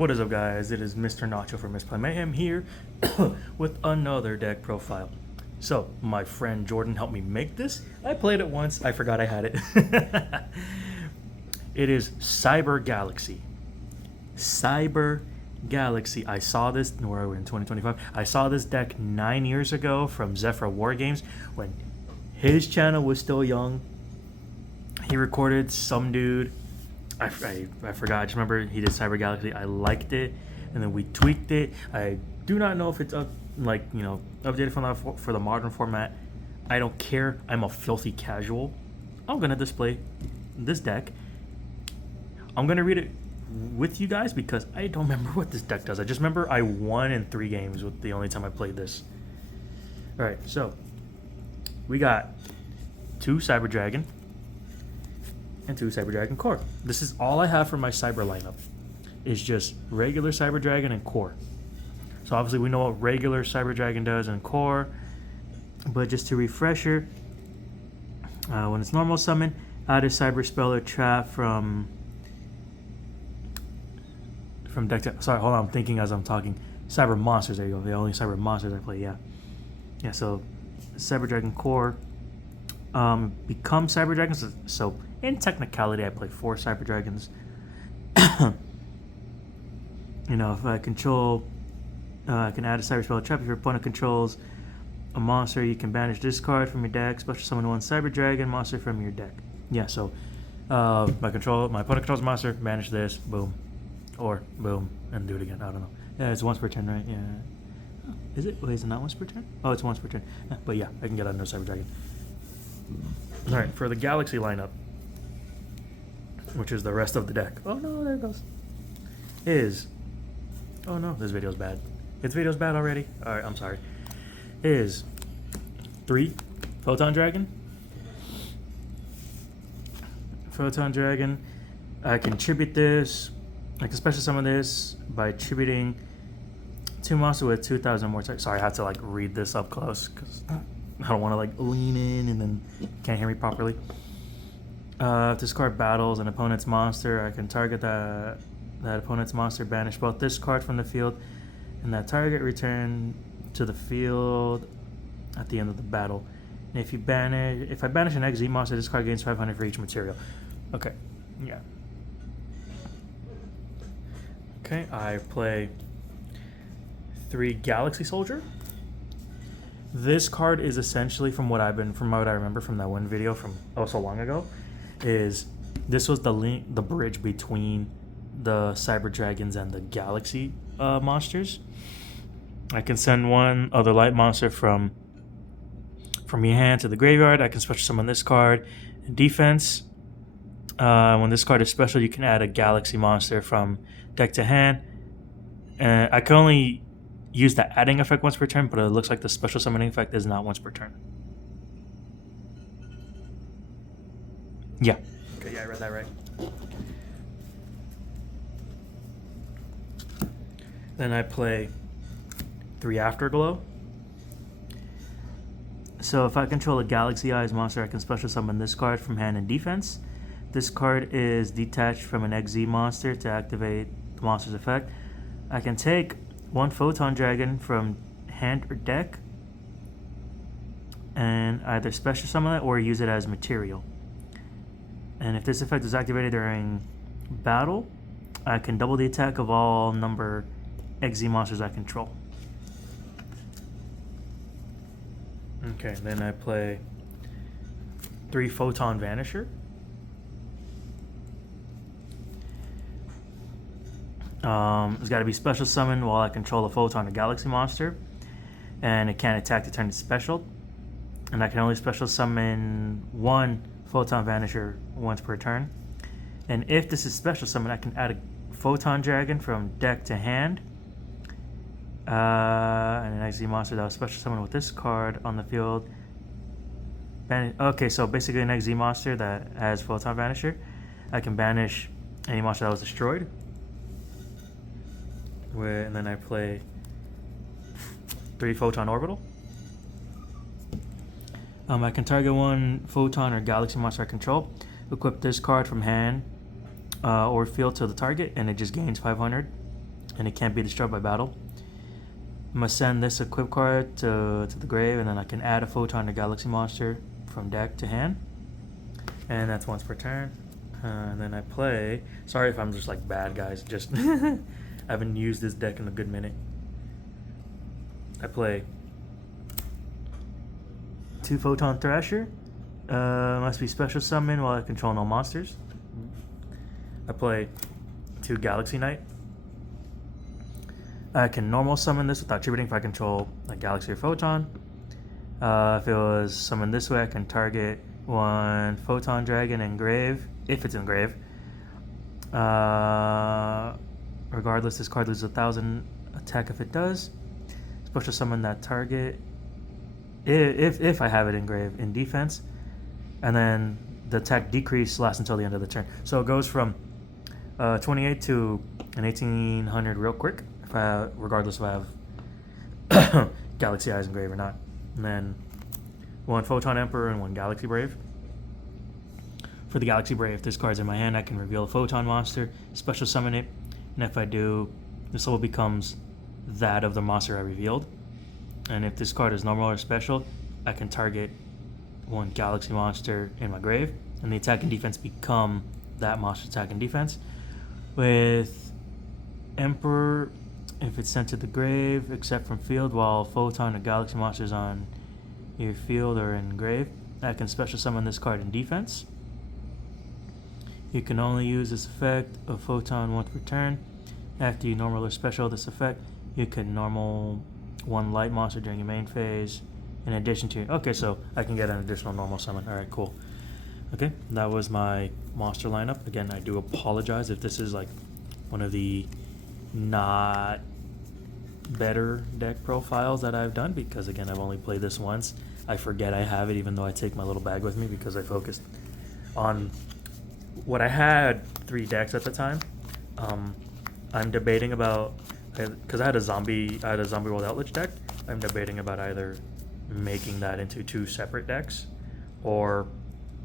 What is up, guys? It is Mr. Nacho from Misplay Mayhem here with another deck profile. So, my friend Jordan helped me make this. I played it once. I forgot I had it. It is Cyber Galaxy. Cyber Galaxy. I saw this, where are we in 2025? I saw this deck 9 years ago from Zephyr War Games when his channel was still young. He recorded some dude. I forgot. I just remember he did Cyber Galaxy. I liked it, and then we tweaked it. I do not know if it's updated for the modern format. I don't care. I'm a filthy casual. I'm gonna display this deck. I'm gonna read it with you guys because I don't remember what this deck does. I just remember I won in 3 games with the only time I played this. All right, so we got 2 Cyber Dragon and 2 Cyber Dragon Core. This is all I have for my Cyber lineup. It's just regular Cyber Dragon and Core. So obviously we know what regular Cyber Dragon does and Core, but just to refresher, when it's normal summon, add a Cyber Spell or Trap from deck to, sorry, hold on, I'm thinking as I'm talking. Cyber Monsters, there you go. The only Cyber Monsters I play, yeah. Yeah, so Cyber Dragon Core become Cyber Dragons. So in technicality, I play 4 Cyber Dragons. If I control, I can add a Cyber Spell or Trap. If your opponent controls a monster, you can banish this card from your deck. Special summon 1 Cyber Dragon monster from your deck. Yeah, so my opponent controls a monster, banish this, boom. Or boom, and do it again. I don't know. Yeah, it's once per turn, right? Yeah. Is it? Wait, is it not once per turn? Oh, it's once per turn. But yeah, I can get another Cyber Dragon. Alright, for the Galaxy lineup, which is the rest of the deck. Oh no, there it goes. Oh no, this video's bad. This video's bad already? Alright, I'm sorry. Is 3 Photon Dragon. Photon Dragon. I can tribute this. I can special summon this by tributing 2 monsters with 2,000 more. Sorry, I had to read this up close because I don't want to lean in and then you can't hear me properly. If this card battles an opponent's monster, I can target that opponent's monster, banish both this card from the field and that target, return to the field at the end of the battle. And if I banish an XZ monster, this card gains 500 for each material. Okay, yeah. Okay, I play 3 Galaxy Soldier. This card is essentially, from what I remember from that one video from so long ago, is this was the bridge between the Cyber Dragons and the Galaxy monsters. I can send 1 other light monster from your hand to the graveyard. I can special summon this card. In defense, when this card is special, you can add a Galaxy monster from deck to hand. I can only use the adding effect once per turn, but it looks like the special summoning effect is not once per turn. Yeah. Okay, yeah, I read that right. Then I play 3 Afterglow. So if I control a Galaxy Eyes monster, I can special summon this card from hand and defense. This card is detached from an XZ monster to activate the monster's effect. I can take 1 Photon Dragon from hand or deck and either special summon it or use it as material. And if this effect is activated during battle, I can double the attack of all number XZ monsters I control. Okay, then I play 3 Photon Vanisher. It's got to be special summoned while I control a Photon or Galaxy monster, and it can't attack to turn it's special. And I can only special summon 1 Photon Vanisher once per turn. And if this is special summon, I can add a Photon Dragon from deck to hand, and an XZ monster that was special summoned with this card on the field. Okay, so basically an XZ monster that has Photon Vanisher. I can banish any monster that was destroyed. And then I play 3 Photon Orbital. I can target 1 Photon or Galaxy monster I control, equip this card from hand or field to the target, and it just gains 500. and it can't be destroyed by battle. I'm gonna send this equip card to the grave, and then I can add a Photon or Galaxy monster from deck to hand, and that's once per turn. And then I play. Sorry if I'm just like bad, guys. Just I haven't used this deck in a good minute. I play 2 Photon Thrasher. Must be special summon while I control no monsters. I play 2 Galaxy Knight. I can normal summon this without tributing if I control a Galaxy or Photon. If it was summoned this way, I can target 1 Photon Dragon in grave, if it's in grave. Regardless, this card loses 1,000 attack if it does. Special summon that target if I have it in grave in defense. And then the attack decrease lasts until the end of the turn. So it goes from 28 to an 1800 real quick, regardless if I have Galaxy Eyes engraved or not. And then 1 Photon Emperor and 1 Galaxy Brave. For the Galaxy Brave, if this card's in my hand, I can reveal a Photon monster, special summon it, and if I do, this level becomes that of the monster I revealed. And if this card is normal or special, I can target 1 Galaxy monster in my grave, and the attack and defense become that monster attack and defense. With Emperor, if it's sent to the grave, except from field, while Photon or Galaxy monsters on your field or in grave, I can special summon this card in defense. You can only use this effect of Photon once per turn. After you normal or special this effect, you can normal 1 light monster during your main phase. In addition to, okay, so I can get an additional normal summon. All right, cool. Okay, that was my monster lineup. Again, I do apologize if this is like one of the not better deck profiles that I've done, because again, I've only played this once. I forget I have it, even though I take my little bag with me, because I focused on what I had 3 decks at the time. I'm debating about, because I had a zombie world outlet deck. I'm debating about either making that into 2 separate decks or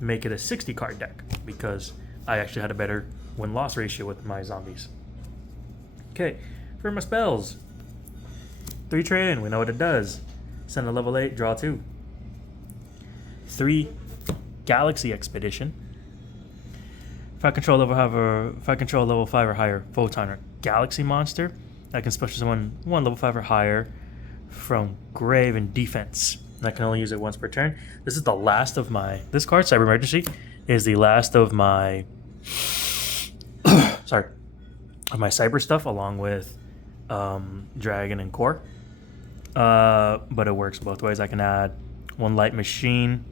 make it a 60 card deck, because I actually had a better win-loss ratio with my zombies. Okay, for my spells, 3 trade-in, we know what it does. Send a level 8, draw 2. 3 Galaxy Expedition. If I control level 5 or higher Photon or Galaxy monster, I can special summon 1 level 5 or higher from grave and defense. I can only use it once per turn. This is the last of my... This card, Cyber Emergency, is the last of my... sorry. Of my cyber stuff, along with Dragon and Core. But it works both ways. I can add 1 light machine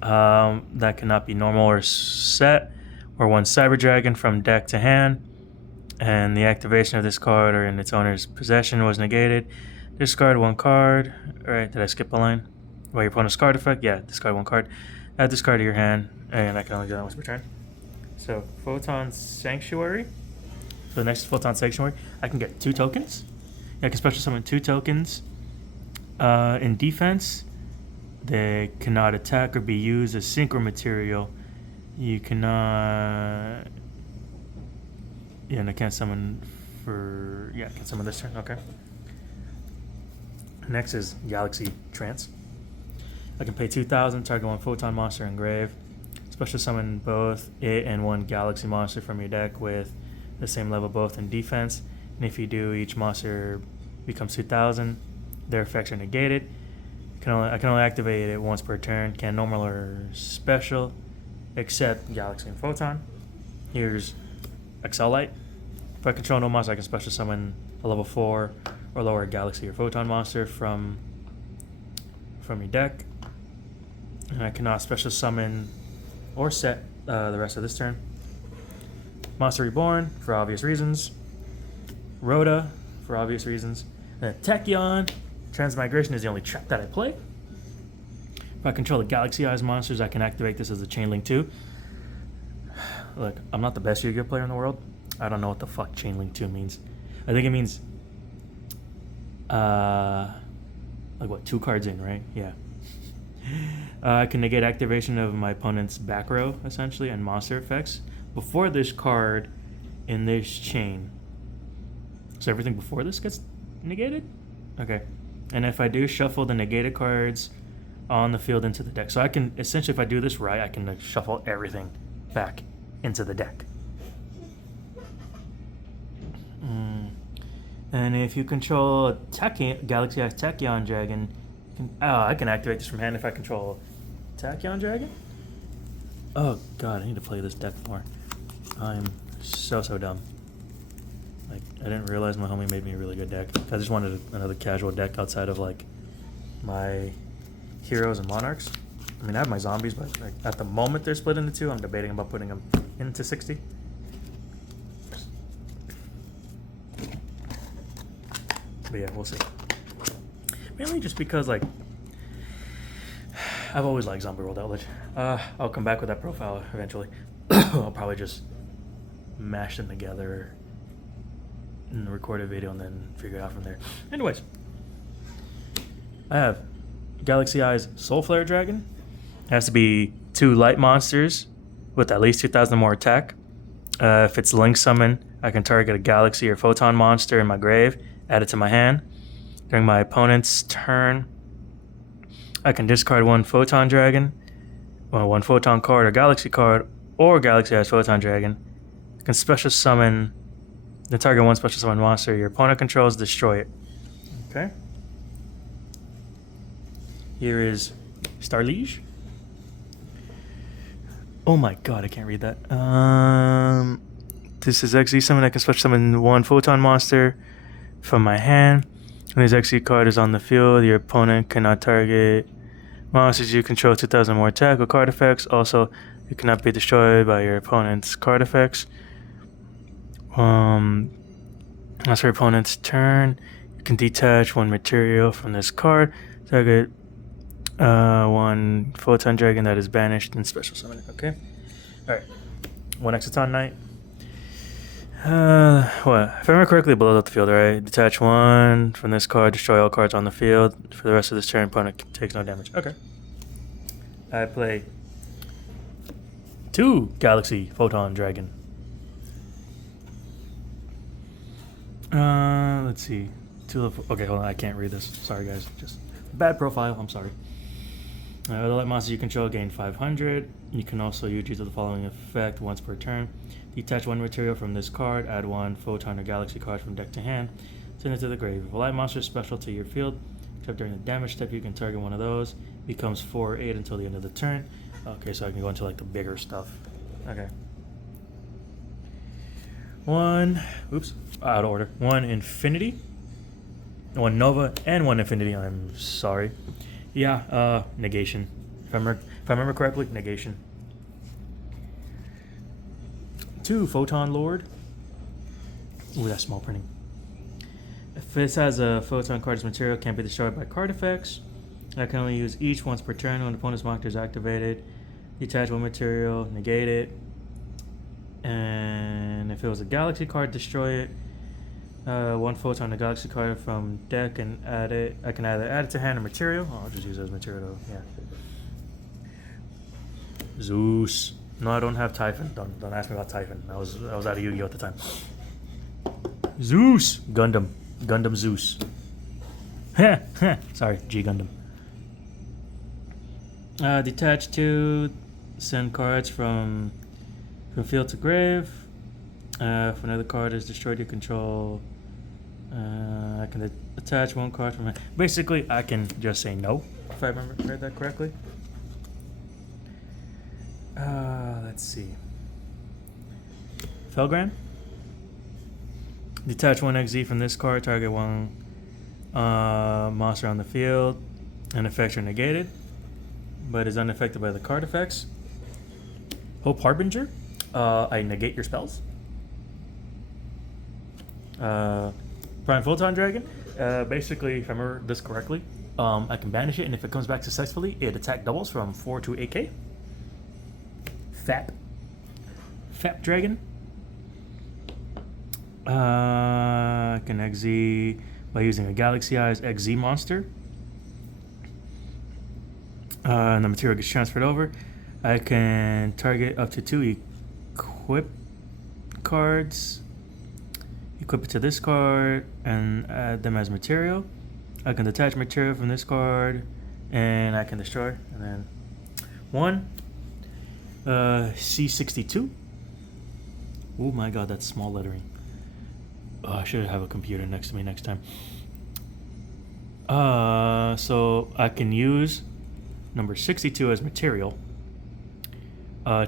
that cannot be normal or set, or 1 Cyber Dragon from deck to hand, and the activation of this card or in its owner's possession was negated. Discard 1 card. Alright, did I skip a line? Well, your opponent's card effect? Yeah, discard 1 card. Add this card to your hand, and I can only do that once per turn. So, Photon Sanctuary. For the next Photon Sanctuary, I can get 2 tokens. I can special summon 2 tokens. In defense, they cannot attack or be used as synchro material. You cannot... Yeah, and I can't summon for... Yeah, I can summon this turn. Okay. Next is Galaxy Trance. I can pay 2,000, target 1 Photon monster engrave. Special summon both it and 1 Galaxy monster from your deck with the same level both in defense. And if you do, each monster becomes 2,000. Their effects are negated. I can only activate it once per turn. Can normal or special, except Galaxy and Photon. Here's Excel Light. If I control no monster, I can special summon a level 4 or lower Galaxy or Photon monster from your deck. And I cannot special summon or set the rest of this turn. Monster Reborn, for obvious reasons. Rhoda, for obvious reasons. And Tachyon. Transmigration is the only trap that I play. If I control the Galaxy Eyes monsters, I can activate this as a Chain Link 2. Look, I'm not the best Yu-Gi-Oh player in the world. I don't know what the fuck Chain Link 2 means. I think it means... like what, 2 cards in, right? Yeah. I can negate activation of my opponent's back row, essentially, and monster effects before this card in this chain. So everything before this gets negated? Okay. And if I do shuffle the negated cards on the field into the deck. So I can, essentially, if I do this right, I can shuffle everything back into the deck. And if you control Galaxy Eyes Tachyon Dragon, I can activate this from hand if I control Tachyon Dragon? Oh god, I need to play this deck more. I'm so dumb. Like, I didn't realize my homie made me a really good deck. I just wanted another casual deck outside of, like, my heroes and monarchs. I mean, I have my zombies, but like, at the moment they're split into two. I'm debating about putting them into 60. But yeah, we'll see. Mainly just because, like, I've always liked Zombie World Outlet. I'll come back with that profile eventually. I'll probably just mash them together and record a video and then figure it out from there. Anyways, I have Galaxy Eyes Soul Flare Dragon. It has to be 2 light monsters with at least 2,000 more attack. If it's Link Summon, I can target a Galaxy or Photon monster in my grave, add it to my hand. During my opponent's turn, I can discard 1 Photon Dragon, 1 Photon card or Galaxy card, or Galaxy Eyes Photon Dragon. I can special summon the target 1 special summon monster your opponent controls, destroy it. Okay. Here is Starliege. Oh my god, I can't read that. This is XZ summon. I can special summon 1 Photon monster from my hand. When this XZ card is on the field, your opponent cannot target monsters you control 2,000 more attack or card effects. Also, it cannot be destroyed by your opponent's card effects. That's your opponent's turn. You can detach 1 material from this card. Target 1 Photon Dragon that is banished and special summon it. Okay. Alright. 1 Exciton Knight. What? If I remember correctly, it blows up the field, right? Detach 1 from this card, destroy all cards on the field. For the rest of this turn, opponent takes no damage. Okay. I play 2 Galaxy Photon Dragon. Let's see. Okay, hold on. I can't read this. Sorry, guys. Just bad profile. I'm sorry. The light monsters you control gain 500. You can also use the following effect once per turn. Detach 1 material from this card, add 1 Photon or Galaxy card from deck to hand, send it to the grave. If a light monster is special to your field, except during the damage step, you can target one of those. Becomes 4/8 until the end of the turn. Okay, so I can go into like the bigger stuff. Okay. 1, oops, out of order. 1 Infinity, 1 Nova, and 1 Infinity. I'm sorry. Yeah, negation. If I remember correctly, negation. 2 Photon Lord. Ooh, that's small printing. If this has a Photon card as material, can't be destroyed by card effects. I can only use each once per turn when the opponent's monster is activated. Detach 1 material, negate it. And if it was a Galaxy card, destroy it. 1 Photon, a Galaxy card from deck, and add it. I can either add it to hand or material. Oh, I'll just use it as material. Yeah. Zeus. No, I don't have Typhon. Don't ask me about Typhon. I was out of Yu-Gi-Oh at the time. Zeus. Gundam Zeus. Sorry, G Gundam. Detach 2. Send cards from field to grave. If another card is destroyed, you control. I can attach 1 card from it. Basically, I can just say no, if I read that correctly. Let's see. Felgran. Detach 1 XZ from this card, target 1 monster on the field, and effects are negated, but is unaffected by the card effects. Hope Harbinger. I negate your spells. Prime Photon Dragon. Basically, if I remember this correctly, I can banish it, and if it comes back successfully, it attack doubles from 4 to 8k. Fap Dragon. I can XZ by using a Galaxy Eyes XZ monster. And the material gets transferred over. I can target up to 2 equip cards equip it to this card, and add them as material. I can detach material from this card, and I can destroy. And then 1, C62. Oh my god, that's small lettering. Oh, I should have a computer next to me next time. So I can use number 62 as material.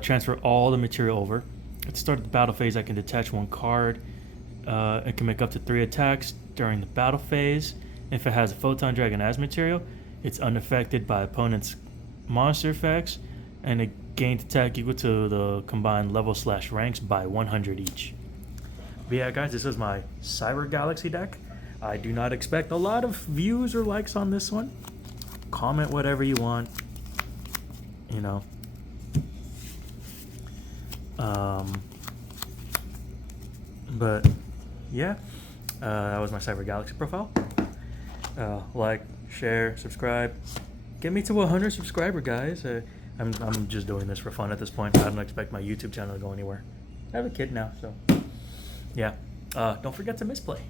Transfer all the material over. At the start of the battle phase, I can detach 1 card. It can make up to 3 attacks during the battle phase. If it has a Photon Dragon as material, it's unaffected by opponent's monster effects, and it gains attack equal to the combined level/ranks by 100 each. But yeah, guys, this is my Cyber Galaxy deck. I do not expect a lot of views or likes on this one. Comment whatever you want. You know. But yeah, that was my Cyber Galaxy profile. Like, share, subscribe. Get me to 100 subscriber, guys. I'm just doing this for fun at this point. I don't expect my YouTube channel to go anywhere. I have a kid now, so yeah. Don't forget to misplay.